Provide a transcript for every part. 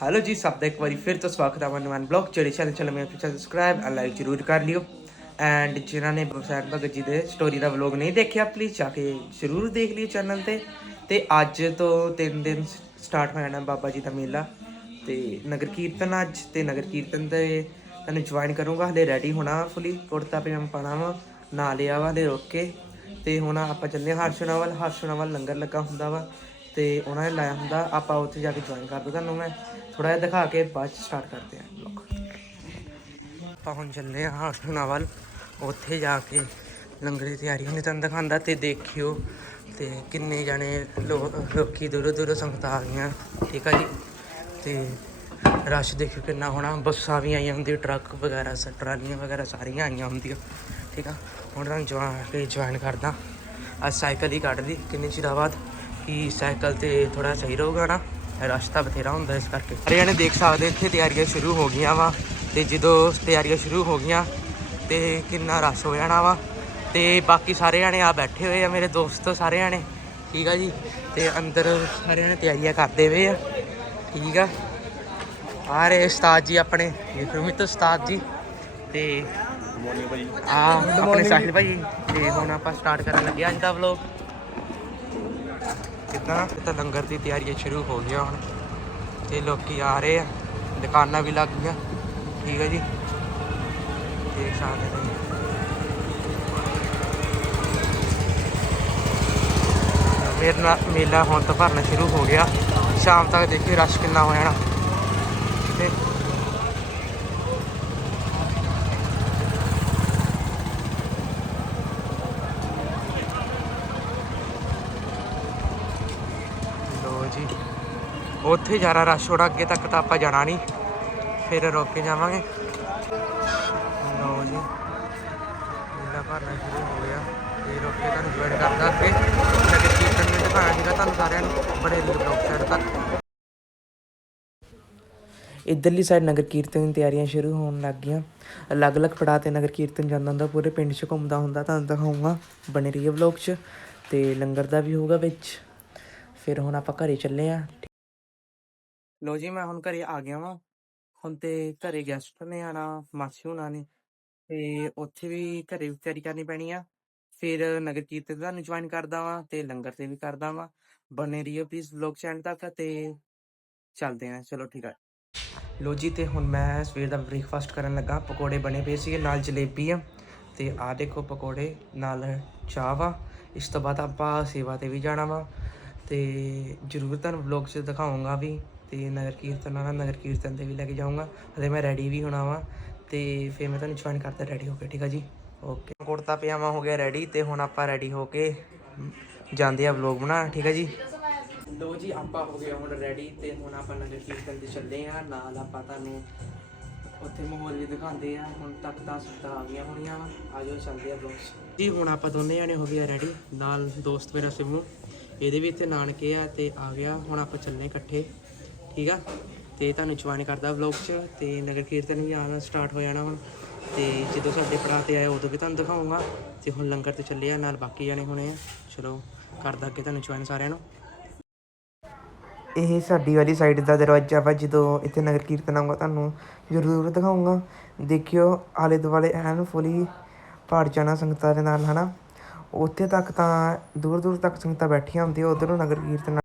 Hello ਜੀ ਸਭ ਦਾ ਇੱਕ ਵਾਰੀ ਫਿਰ ਤੋਂ ਸਵਾਗਤ ਹੈ ਮਨ ਮਨ ਬਲੌਗ ਜਿਹੜੇ ਚੈਨਲ ਚੈਨਲ ਮੇਰੇ ਚੈਨਲ ਸਬਸਕ੍ਰਾਈਬ ਐਂਡ ਲਾਈਕ ਜ਼ਰੂਰ ਕਰ ਲਿਓ ਐਂਡ ਜਿਨ੍ਹਾਂ ਨੇ ਬਸੈਨ ਭਗਤ ਜੀ ਦੇ ਸਟੋਰੀ ਦਾ ਵਲੌਗ ਨਹੀਂ ਦੇਖਿਆ ਪਲੀਜ਼ ਜਾ ਕੇ ਜ਼ਰੂਰ ਦੇਖ ਲਿਓ ਚੈਨਲ ਤੇ ਤੇ ਅੱਜ ਤੋਂ 3 ਦਿਨ ਸਟਾਰਟ ਹੋ ਜਾਣਾ ਬਾਬਾ ਜੀ ਦਾ ਮੇਲਾ ਤੇ ਨਗਰ ਕੀਰਤਨ ਅੱਜ ਤੇ ਨਗਰ ਕੀਰਤਨ ਤੇ ਤੁਹਾਨੂੰ ਜੁਆਇਨ ਕਰੂੰਗਾ ਹਲੇ ਰੈਡੀ ਹੋਣਾ ਫੁੱਲੀ ਕੁੜਤਾ ਪਜਾਮਾ ਪਾਣਾ ਵਾ ਨਾ ਲਿਆ ਵਾ ਹਲੇ ਰੋਕ ਕੇ ਤੇ ਹੁਣ ਆਪਾਂ ਚੱਲੇ ਹਾਂ ਹਰਸ਼ਨਾ ਵੱਲ ਹਰਸ਼ਨਾ ਵੱਲ ਲੰਗਰ ਲੱਗਾ ਹੁੰਦਾ ਵਾ ਤੇ ਉਹਨਾਂ ਨੇ ਲਾਇਆ ਹੁੰਦਾ, ਆਪਾਂ ਉੱਥੇ ਜਾ ਕੇ ਜੁਆਇਨ ਕਰ ਦੋ ਤੁਹਾਨੂੰ ਮੈਂ ਥੋੜਾ ਜਿਹਾ ਦਿਖਾ ਕੇ ਬਾਅਦ ਚ ਸਟਾਰਟ ਕਰਦੇ ਹਾਂ ਵਲੌਗ ਆਪਾਂ ਹੁਣ ਚੱਲੇ ਹਾਂ ਹਰਸ਼ਨਾ ਵੱਲ ਉੱਥੇ ਜਾ ਕੇ ਲੰਗਰ ਦੀ ਤਿਆਰੀ ਹੁੰਦੀ, ਤੁਹਾਨੂੰ ਦਿਖਾਉਂਦਾ ਤੇ ਦੇਖਿਓ ਤੇ ਕਿੰਨੇ ਜਾਣੇ ਲੋ- ਲੋਕੀ ਦੂਰੋਂ ਦੂਰੋਂ ਸੰਗਤਾਂ ਆ ਗਈਆਂ, ਠੀਕ ਆ ਜੀ? ਤੇ ਰਸ਼ ਦੇਖਿਓ ਕਿੰਨਾ ਹੋਣਾ, ਬੱਸਾਂ ਵੀ ਆਈਆਂ ਹੁੰਦੀਆਂ, ਟਰੱਕ ਵਗੈਰਾ ਸ- ਟਰਾਲੀਆਂ ਵਗੈਰਾ ਸਾਰੀਆਂ ਆਈਆਂ ਹੁੰਦੀਆਂ, ਠੀਕ ਆ? ਹੁਣ ਤੁਹਾਨੂੰ ਜੁਆਇਨ ਕੇ ਜੁਆਇਨ ਕਰਦਾ ਅੱਜ ਸਾਈਕਲ ਹੀ ਕੱਢ ਲਈ, ਕਿੰਨੇ ਚਿਰ ਬਾਅਦ? ਕਿ ਸਾਈਕਲ ਤੇ ਥੋੜਾ ਸਹੀ ਰਹੂਗਾ ਨਾ ਰਸ਼ ਤਾਂ ਬਥੇਰਾ ਹੁੰਦਾ ਇਸ ਕਰਕੇ। ਸਾਰੇ ਜਣੇ ਦੇਖ ਸਕਦੇ ਇੱਥੇ ਤਿਆਰੀਆਂ ਸ਼ੁਰੂ ਹੋ ਗਈਆਂ ਵਾ ਤੇ ਜਦੋਂ ਤਿਆਰੀਆਂ ਸ਼ੁਰੂ ਹੋ ਗਈਆਂ ਤੇ ਕਿੰਨਾ ਰਸ਼ ਹੋ ਜਾਣਾ ਵਾ। ਤੇ ਬਾਕੀ ਸਾਰੇ ਜਣੇ ਆ ਬੈਠੇ ਹੋਏ ਆ ਮੇਰੇ ਦੋਸਤ ਸਾਰੇ ਜਣੇ ਠੀਕ ਆ ਜੀ? ਤੇ ਅੰਦਰ ਸਾਰੇ ਜਣੇ ਤਿਆਰੀਆਂ ਕਰਦੇ ਹੋਏ ਆ ਠੀਕ ਆ? ਆ ਰਹੇ ਉਸਤਾਦ ਜੀ ਆਪਣੇ ਗੁਰਮਿਤ ਉਸਤਾਦ ਜੀ ਤੇ ਆ ਆਪਣੇ ਸਾਹਿਲ ਭਾਈ ਤੇ ਹੁਣ ਆਪਾਂ ਸਟਾਰਟ ਕਰਨ ਲੱਗੇ ਅੱਜ ਦਾ ਵਲੌਗ ਕਿਦਾਂ ਤਾਂ ਲੰਗਰ ਦੀ ਤਿਆਰੀਆਂ ਸ਼ੁਰੂ ਹੋ ਗਈਆਂ ਹੁਣ। ਤੇ ਲੋਕੀ ਆ ਰਹੇ ਆ, ਦੁਕਾਨਾਂ ਵੀ ਲੱਗ ਗਈਆਂ। ਠੀਕ ਹੈ ਜੀ। ਦੇਖ ਸਕਦੇ ਹੋ ਮੇਰਾ ਮੇਲਾ ਹੁਣ ਤੋਂ ਭਰਨਾ ਸ਼ੁਰੂ ਹੋ ਗਿਆ। ਸ਼ਾਮ ਤੱਕ ਦੇਖੀ ਰਸ਼ ਕਿੰਨਾ ਹੋ ਜਾਣਾ ਤੇ ਲੋ ਜੀ ਉੱਥੇ ਜ਼ਿਆਦਾ ਰਸ਼ ਹੋਣਾ ਅੱਗੇ ਤੱਕ ਤਾਂ ਆਪਾਂ ਜਾਣਾ ਨਹੀਂ। ਫਿਰ ਰੁਕ ਕੇ ਜਾਵਾਂਗੇ। ਲੋ ਜੀ। ਮੇਲਾ ਭਰਨਾ ਸ਼ੁਰੂ ਹੋ ਗਿਆ। ਤੇ ਰੁਕ ਕੇ ਤੁਹਾਨੂੰ ਜੁਆਇਨ ਕਰਦਾ ਅੱਗੇ ਨਗਰ ਕੀਰਤਨ ਵਿੱਚ ਦਿਖਾਣਾ ਸੀਗਾ ਤੁਹਾਨੂੰ ਸਾਰਿਆਂ ਨੂੰ ਬੜੇ ਦੂਰ ਬਲੌਗ ਸਾਈਡ ਤੱਕ। ਇਧਰਲੀ ਸਾਈਡ ਨਗਰ ਕੀਰਤਨ ਦੀਆਂ ਤਿਆਰੀਆਂ ਸ਼ੁਰੂ ਹੋਣ ਲੱਗ ਗਈਆਂ। ਅਲੱਗ-ਅਲੱਗ ਪੜਾਅ ਤੇ ਨਗਰ ਕੀਰਤਨ ਜਾਂਦਾ ਹੁੰਦਾ, ਪੂਰੇ ਪਿੰਡ 'ਚ ਘੁੰਮਦਾ ਹੁੰਦਾ, ਤੁਹਾਨੂੰ ਦਿਖਾਊਂਗਾ। ਬਣੇ ਰਹੀਏ ਵਲੌਗ 'ਚ ਤੇ ਲੰਗਰ ਦਾ ਵੀ ਹੋਊਗਾ ਵਿੱਚ। ਫਿਰ ਹੁਣ ਆਪਾਂ ਘਰੇ ਚੱਲੇ ਆ। ਲੋ ਜੀ, ਮੈਂ ਹੁਣ ਘਰੇ ਆ ਗਿਆ ਵਾਂ। ਹੁਣ ਤੇ ਘਰੇ ਗੈਸਟ ਨੇ ਆਣਾ ਮਾਸੀ ਹੁਣਾਂ ਨੇ। ਤੇ ਉੱਥੇ ਵੀ ਘਰੇ ਵੀ ਤਿਆਰੀ ਕਰਨੀ ਪੈਣੀ ਆ। ਫਿਰ ਨਗਰ ਕੀਰਤਨ ਦਾ ਤੁਹਾਨੂੰ ਜੁਆਇਨ ਕਰਦਾ ਵਾਂ ਤੇ ਲੰਗਰ ਤੇ ਵੀ ਕਰਦਾ ਵਾਂ। ਬਨੇ ਰਹੀਓ ਪਲੀਜ਼ ਵਲੌਗ ਚੈਨਲ ਤੱਕ ਤੇ ਚੱਲਦੇ ਆ। ਚਲੋ ਠੀਕ ਆ। ਲੋ ਜੀ, ਤੇ ਹੁਣ ਮੈਂ ਸਵੇਰ ਦਾ ਬ੍ਰੇਕਫਾਸਟ ਕਰਨ ਲੱਗਾ। ਪਕੌੜੇ ਬਣੇ ਪਏ ਸੀਗੇ, ਨਾਲ ਜਲੇਬੀ ਆ। ਤੇ ਆ ਦੇਖੋ ਪਕੌੜੇ, ਨਾਲ ਚਾਹ ਵਾ। ਇਸ ਤੋਂ ਬਾਅਦ ਆਪਾਂ ਸੇਵਾ ਤੇ ਵੀ ਜਾਣਾ ਵਾ। ਤੇ ਜ਼ਰੂਰ ਤੁਹਾਨੂੰ ਵਲੌਗ 'ਚ ਦਿਖਾਉਂਗਾ ਵੀ ਤੇ ਨਗਰ ਕੀਰਤਨ ਨਾਲ ਨਗਰ ਕੀਰਤਨ ਤੇ ਵੀ ਲੈ ਕੇ ਜਾਊਂਗਾ। ਹਲੇ ਮੈਂ ਰੈਡੀ ਵੀ ਹੋਣਾ ਵਾ ਤੇ ਫਿਰ ਮੈਂ ਤੁਹਾਨੂੰ ਜੁਆਇਨ ਕਰਦਾ ਰੈਡੀ ਹੋ ਕੇ ਠੀਕ ਆ ਜੀ? ਓਕੇ ਕੁੜਤਾ ਪਜਾਮਾ ਹੋ ਗਿਆ ਰੈਡੀ ਤੇ ਹੁਣ ਆਪਾਂ ਰੈਡੀ ਹੋ ਕੇ ਜਾਂਦੇ ਆ ਵਲੌਗ ਬਣਾ ਠੀਕ ਆ ਜੀ? ਲੋ ਜੀ ਆਪਾਂ ਹੋ ਗਏ ਹੁਣ ਰੈਡੀ ਤੇ ਹੁਣ ਆਪਾਂ ਨਗਰ ਕੀਰਤਨ ਤੇ ਚੱਲੇ ਆ ਨਾਲ ਆਪਾਂ ਤੁਹਾਨੂੰ ਉੱਥੇ ਮਾਹੌਲ ਵੀ ਦਿਖਾਉਂਦੇ ਆ ਹੁਣ ਤੱਕ ਤਾਂ ਸੁੱਤਾ ਆ ਗਈਆਂ ਹੋਣੀਆਂ ਵਾ। ਆਜੋ ਚੱਲਦੇ ਆ ਬਲੌਗਸ ਜੀ ਹੁਣ ਆਪਾਂ ਦੋਨੇ ਜਣੇ ਹੋ ਗਏ ਰੈਡੀ ਨਾਲ ਦੋਸਤ ਮੇਰਾ ਸਿਮੂ ਇਹਦੇ ਵੀ ਇੱਥੇ ਨਾਨਕੇ ਆ ਤੇ ਆ ਗਿਆ। ਹੁਣ ਆਪਾਂ ਚੱਲਨੇ ਇਕੱਠੇ। ਠੀਕ ਆ? ਤੇ ਤੁਹਾਨੂੰ ਜੁਆਇਨ ਕਰਦਾ ਵਲੌਗ 'ਚ ਤੇ ਨਗਰ ਕੀਰਤਨ ਵੀ ਆਉਣਾ ਸਟਾਰਟ ਹੋ ਜਾਣਾ ਹੁਣ ਤੇ ਜਦੋਂ ਸਾਡੇ ਪੜਾਅ ਤੇ ਆਏ ਉਦੋਂ ਵੀ ਤੁਹਾਨੂੰ ਦਿਖਾਉਂਗਾ ਤੇ ਹੁਣ ਲੰਗਰ ਤੇ ਚੱਲੇ ਆ, ਨਾਲ ਬਾਕੀ ਜਾਣੇ ਹੋਣੇ ਆ। ਚਲੋ ਕਰਦਾ ਅੱਗੇ ਤੁਹਾਨੂੰ ਜੁਆਇਨ ਸਾਰਿਆਂ ਨੂੰ। ਇਹ ਸਾਡੀ ਵਾਲੀ ਸਾਈਡ ਦਾ ਦਰਵਾਜ਼ਾ ਵਾ, ਜਦੋਂ ਇੱਥੇ ਨਗਰ ਕੀਰਤਨ ਆਊਗਾ, ਤੁਹਾਨੂੰ ਜ਼ਰੂਰ ਦਿਖਾਊਂਗਾ। ਦੇਖਿਓ, ਆਲੇ ਦੁਆਲੇ ਐਨ ਫੁੱਲੀ ਪਹਾੜ ਜਾਣਾ ਸੰਗਤਾਂ ਦੇ ਨਾਲ, ਹਨਾ? ਉੱਥੇ ਤੱਕ ਤਾਂ ਦੂਰ ਦੂਰ ਤੱਕ ਸੰਗਤਾਂ ਬੈਠੀਆਂ ਹੁੰਦੀਆਂ, ਉਧਰੋਂ ਨਗਰ ਕੀਰਤਨ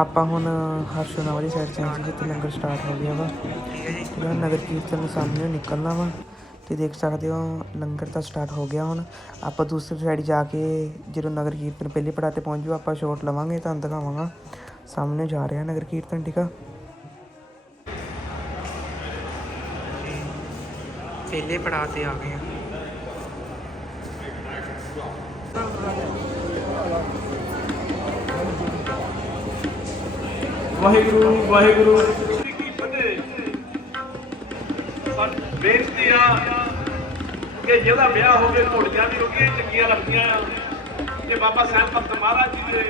ਆਪਾਂ ਹੁਣ ਹਰਸ਼ੋਨਾ ਵਾਲੀ ਸਾਈਡ ਤੇ ਜਿੱਥੇ ਲੰਗਰ ਸਟਾਰਟ ਹੋ ਗਿਆ ਵਾ। ਠੀਕ ਹੈ ਜੀ ਨਗਰ ਕੀਰਤਨ ਸਾਹਮਣੇ ਨਿਕਲਣਾ ਵਾ। ਤੇ ਦੇਖ ਸਕਦੇ ਹੋ, ਲੰਗਰ ਤਾਂ ਸਟਾਰਟ ਹੋ ਗਿਆ ਹੁਣ। ਆਪਾਂ ਦੂਸਰੀ ਸਾਈਡ ਜਾ ਕੇ ਜਦੋਂ ਨਗਰ ਕੀਰਤਨ ਪਹਿਲੇ ਪੜਾਅ ਤੇ ਪਹੁੰਚ ਜੂ ਆਪਾਂ ਸ਼ੋਟ ਲਵਾਂਗੇ, ਤੁਹਾਨੂੰ ਦਿਖਾਵਾਂਗਾ। ਸਾਹਮਣੇ ਜਾ ਰਿਹਾ ਨਗਰ ਕੀਰਤਨ, ਠੀਕ ਆ? ਪਹਿਲੇ ਪੜਾਅ ਤੇ ਆ ਗਏ ਆ। ਵਾਹਿਗੁਰੂ ਵਾਹਿਗੁਰੂ। ਕੀ ਫਤਿਹ ਬੇਨਤੀ ਆ ਕਿ ਜਿਹਦਾ ਵਿਆਹ ਹੋਵੇ ਘੋੜੀਆਂ ਦੀ ਰੋਟੀਆਂ ਚੰਗੀਆਂ ਲੱਗਦੀਆਂ। ਕਿ ਬਾਬਾ ਸਾਹਿਬ ਭਗਤ ਮਹਾਰਾਜ ਜੀ ਦੇ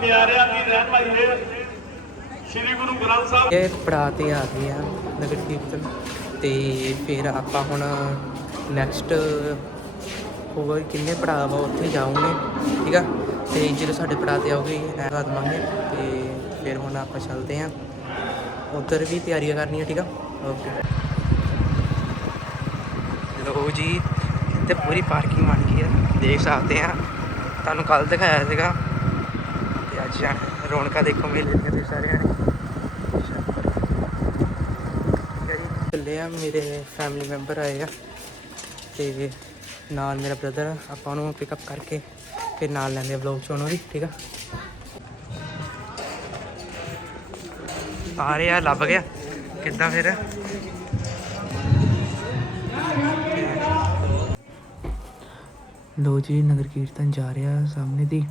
ਪਿਆਰਿਆਂ ਦੀ ਰਹਿਨਮਾਈ ਹੈ ਸ੍ਰੀ ਗੁਰੂ ਗ੍ਰੰਥ ਸਾਹਿਬ। ਇਹ ਪੜਾਅ ਤੇ ਆ ਗਏ ਆ ਨਗਰ ਕੀਰਤਨ ਤੇ ਫਿਰ ਆਪਾਂ ਹੁਣ ਨੈਕਸਟ ਹੋਰ ਕਿੰਨੇ ਪੜਾਅ ਵਾ ਉੱਥੇ ਜਾਵਾਂਗੇ ਠੀਕ ਆ? ਤੇ ਜਦੋਂ ਸਾਡੇ ਪੜਾਅ ਤੇ ਆਉਗੇ ਐ ਦਵਾਂਗੇ ਤੇ ਫਿਰ ਹੁਣ ਆਪਾਂ ਚੱਲਦੇ ਆ। ਉਧਰ ਵੀ ਤਿਆਰੀਆਂ ਕਰਨੀਆਂ, ਠੀਕ ਆ? ਓਕੇ ਲੋ ਜੀ, ਇੱਥੇ ਪੂਰੀ ਪਾਰਕਿੰਗ ਬਣ ਗਈ ਹੈ ਦੇਖ ਸਕਦੇ ਆ। ਤੁਹਾਨੂੰ ਕੱਲ ਦਿਖਾਇਆ ਸੀਗਾ। ਅੱਜ ਜਾਣਾ ਰੌਣਕਾਂ ਦੇਖੋ ਮੇਲੇ ਦੀਆਂ ਤੇ ਸਾਰਿਆਂ ਨੇ। ਚੱਲੇ ਆ, ਮੇਰੇ ਫੈਮਿਲੀ ਮੈਂਬਰ ਆਏ ਆ ਤੇ ਨਾਲ ਮੇਰਾ ਬ੍ਰਦਰ ਆਪਾਂ ਉਹਨੂੰ ਪਿਕਅਪ ਕਰਕੇ ਫਿਰ ਨਾਲ ਲੈਂਦੇ ਆ ਵਲੌਗ ਚ ਉਹਨੂੰ ਵੀ, ਠੀਕ ਆ? ਆ ਰਿਹਾ ਲੱਭ ਗਿਆ। ਕਿੱਦਾਂ ਫਿਰ? ਲੋ ਜੀ ਨਗਰ ਕੀਰਤਨ ਜਾ ਰਿਹਾ ਸਾਹਮਣੇ ਦੀ।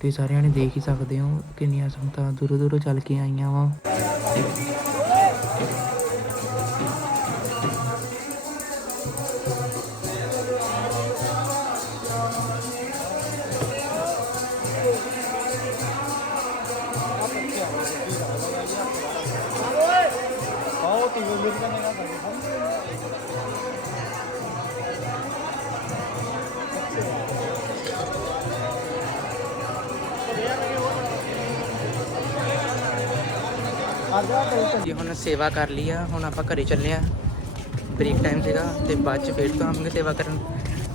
ਤੇ ਸਾਰਿਆਂ ਨੇ ਦੇਖ ਹੀ ਸਕਦੇ ਹੋ ਕਿੰਨੀਆਂ ਸੰਗਤਾਂ ਦੂਰੋਂ ਦੂਰੋਂ ਚੱਲ ਕੇ ਆਈਆਂ ਵਾ। ਜੀ, ਹੁਣ ਸੇਵਾ ਕਰ ਲਈ ਆ, ਹੁਣ ਆਪਾਂ ਘਰੇ ਚੱਲੇ ਆ। ਬ੍ਰੇਕ ਟਾਈਮ ਸੀਗਾ ਤੇ ਬਾਅਦ ਚ ਫੇਰ ਤੋਂ ਆਵਾਂਗੇ ਸੇਵਾ ਕਰਨ।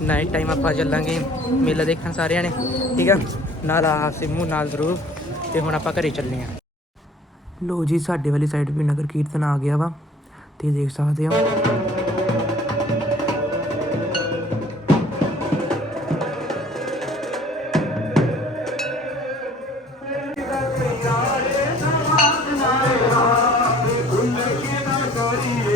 ਨਾਈਟ ਟਾਈਮ ਆਪਾਂ ਚੱਲਾਂਗੇ ਮੇਲਾ ਦੇਖਣ ਸਾਰਿਆਂ ਨੇ, ਠੀਕ ਆ? ਨਾਲ ਆ ਸਿਮੂ, ਨਾਲ ਜ਼ਰੂਰ, ਤੇ ਹੁਣ ਆਪਾਂ ਘਰੇ ਚੱਲੇ ਆ। ਲੋ ਜੀ, ਸਾਡੇ ਵਾਲੀ ਸਾਈਡ ਵੀ ਨਗਰ ਕੀਰਤਨ ਆ ਗਿਆ ਵਾ, ਤੇ ਦੇਖ ਸਕਦੇ ਹੋ। Lord.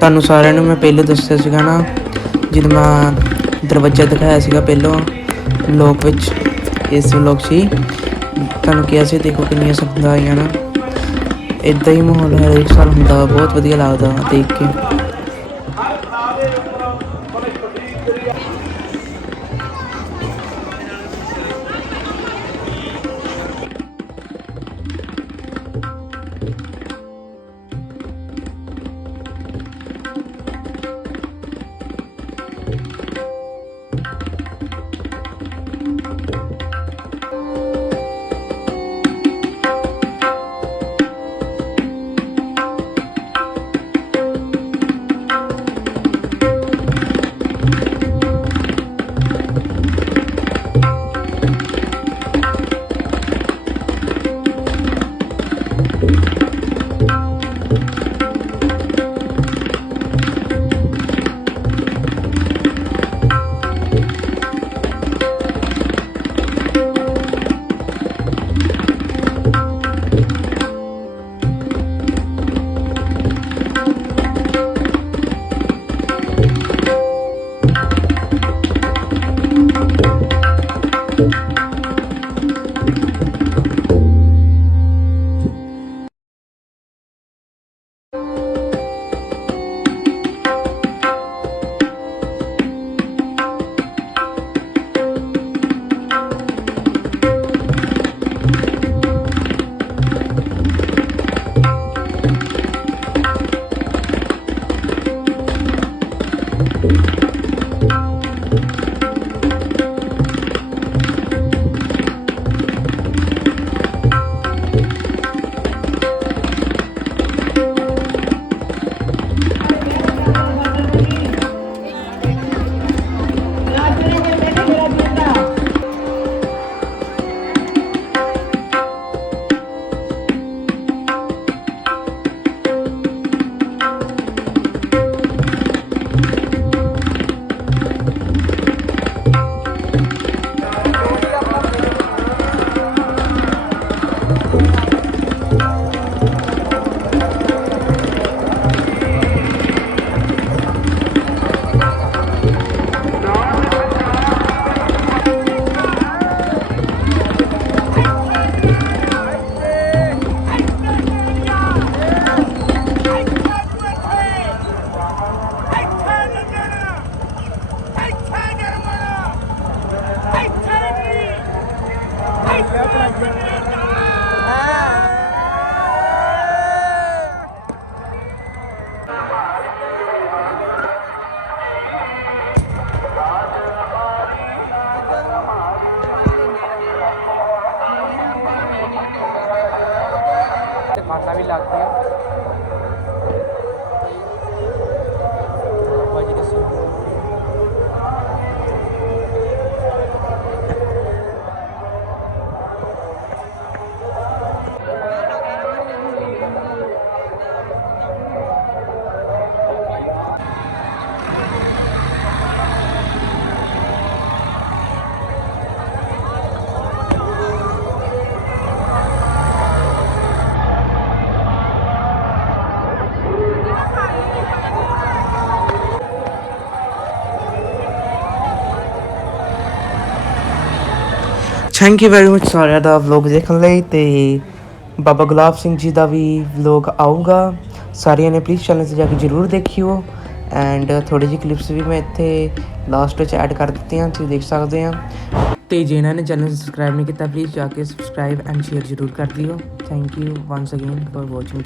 ਤੁਹਾਨੂੰ ਸਾਰਿਆਂ ਨੂੰ ਮੈਂ ਪਹਿਲੇ ਦੱਸਿਆ ਸੀਗਾ ਨਾ ਜਦੋਂ ਮੈਂ ਦਰਵਾਜ਼ਾ ਦਿਖਾਇਆ ਸੀਗਾ ਪਹਿਲਾਂ ਲੋਕ ਵਿੱਚ ਇਸ ਵਲੌਗ 'ਚ ਹੀ। ਤੁਹਾਨੂੰ ਕਿਹਾ ਸੀ ਦੇਖੋ ਕਿੰਨੀਆਂ ਸੰਗਤਾਂ ਆਈਆਂ ਨਾ। ਇਦਾਂ ਹੀ ਮਾਹੌਲ ਹਰੇਕ ਸਾਲ ਹੁੰਦਾ ਵਾ, ਬਹੁਤ ਵਧੀਆ ਲੱਗਦਾ ਵਾ ਦੇਖ ਕੇ। ਥੈਂਕ ਯੂ ਵੈਰੀ ਮੁਚ ਸਾਰਿਆਂ ਦਾ ਵਲੌਗ ਦੇਖਣ ਲਈ ਤੇ ਬਾਬਾ ਗੁਲਾਬ ਸਿੰਘ ਜੀ ਦਾ ਵੀ ਵਲੌਗ ਆਊਗਾ। ਸਾਰਿਆਂ ਨੇ ਪਲੀਜ਼ ਚੈਨਲ ਤੇ ਜਾ ਕੇ ਜਰੂਰ ਦੇਖਿਓ। ਐਂਡ ਥੋੜੀ ਜਿਹੀ ਕਲਿੱਪਸ ਵੀ ਮੈਂ ਇੱਥੇ ਲਾਸਟ ਵਿੱਚ ਐਡ ਕਰ ਦਿੱਤੀਆਂ, ਤੁਸੀਂ ਦੇਖ ਸਕਦੇ ਆ। ਤੇ ਜੇ ਇਹਨਾਂ ਨੇ ਚੈਨਲ ਸਬਸਕ੍ਰਾਈਬ ਨਹੀਂ ਕੀਤਾ ਪਲੀਜ਼ ਜਾ ਕੇ ਸਬਸਕ੍ਰਾਈਬ ਐਂਡ ਸ਼ੇਅਰ ਜਰੂਰ ਕਰ ਦਿਓ। Thank you once again for watching